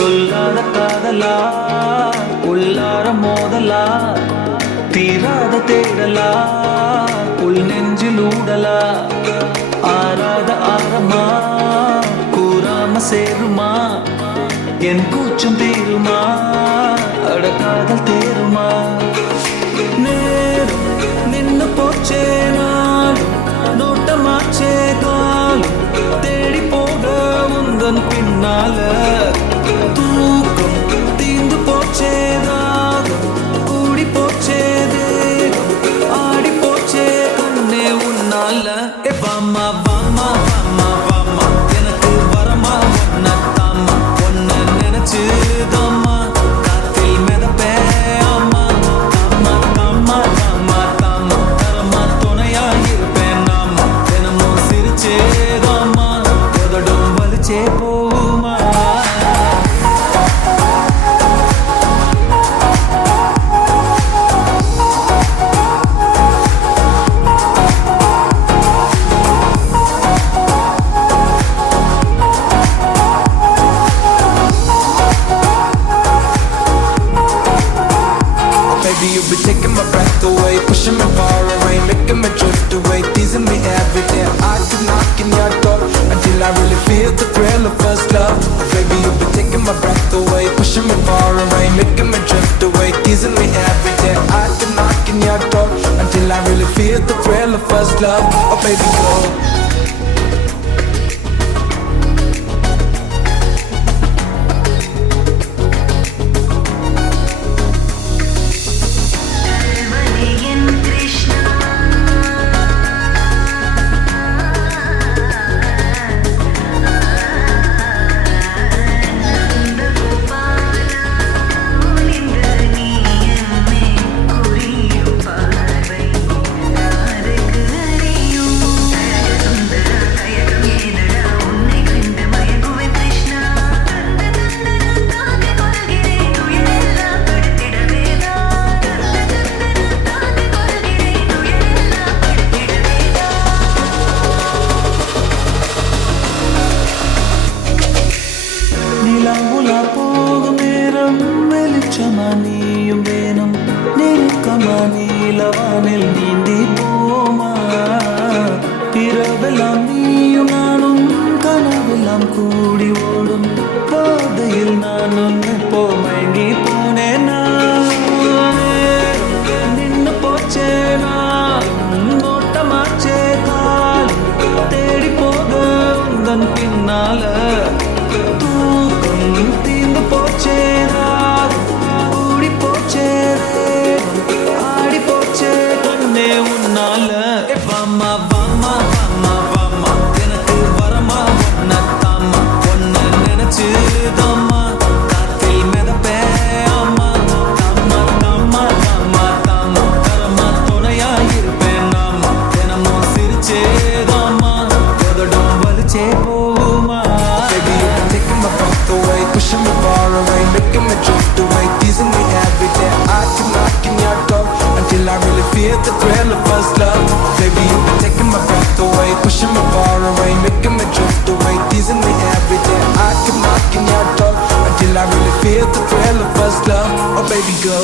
சொல்லாத காதலா உள்ளார மோதலா தீராத தேடலா உள் நெஞ்சில் ஊடலா ஆராத ஆரமா கூறாம சேருமா என் கூச்சம் தீருமா அடக்காதல் தேருமா நேரம் நின்னு போச்சே நாளும் நோட்டமாச்சே காலும் தேடி போக உந்தன் பின்னால தூக்கம் தீந்து போச்சே தாகம் கூடி போச்சே தேகம் ஆடி போச்சே கண்ணே உன்னால வாமா வாமா வாமா வாமா எனக்கு வரமா ஒன்ன தாமா ஒன்ன நினைச்சு தாமா காத்தில் மிதப்பே ஆமா தாமா தாமா தாமா தாமா தரமா துணையா இருப்பேன் நாமா தினமும் சிரிச்சே தாமா உதடும் வலிச்சே போமா Baby, you be taking my breath away, pushing me far away, making me drift away, teasing me every day. I keep knocking your door until I really feel the thrill of first love. Baby, you be taking my breath away, pushing me far away, making me drift away, teasing me every day. I keep knocking your door until I really feel the thrill of first love. Oh baby, go. நிலவுலா போகும் நேரம் வெளிச்சமா நீயும் வேணும் நெருக்கமா நீலவானில் நீந்தி போமா இரவெல்லாம் நீயும் நானும் கனவெல்லாம் கூடி ஓடும் போதையில் நானும் இப்போ மயங்கி போனேனா நின்னு போச்சேனா நோட்டமாச்சே கால் தேடி போக உந்தன் பின்னால தூக்கம் தீந்து போச்சே கூடி போச்சே ஆடி போச்சே கண்ணே உன்னால வாமா வாமா வாமா வாமா எனக்கு வரமா ஒன்ன தாமா ஒன்ன நினைச்சு தாமா காத்தில் மிதப்பே ஆமா தாமா தாமா தாமா தாமா தரமா துணையா இருப்பேன் நாமா தினமும் சிரிச்சே தாமா உதடும் வலிச்சே போகுமா Baby, you be taking my breath away, pushing me far away, making me drift away, teasing me every day. I keep knocking your door until I really feel the thrill of first love. Baby, you be taking my breath away, pushing me far away, making me drift away, teasing me every day. I keep knocking your door until I really feel the thrill of first love. Oh baby, go.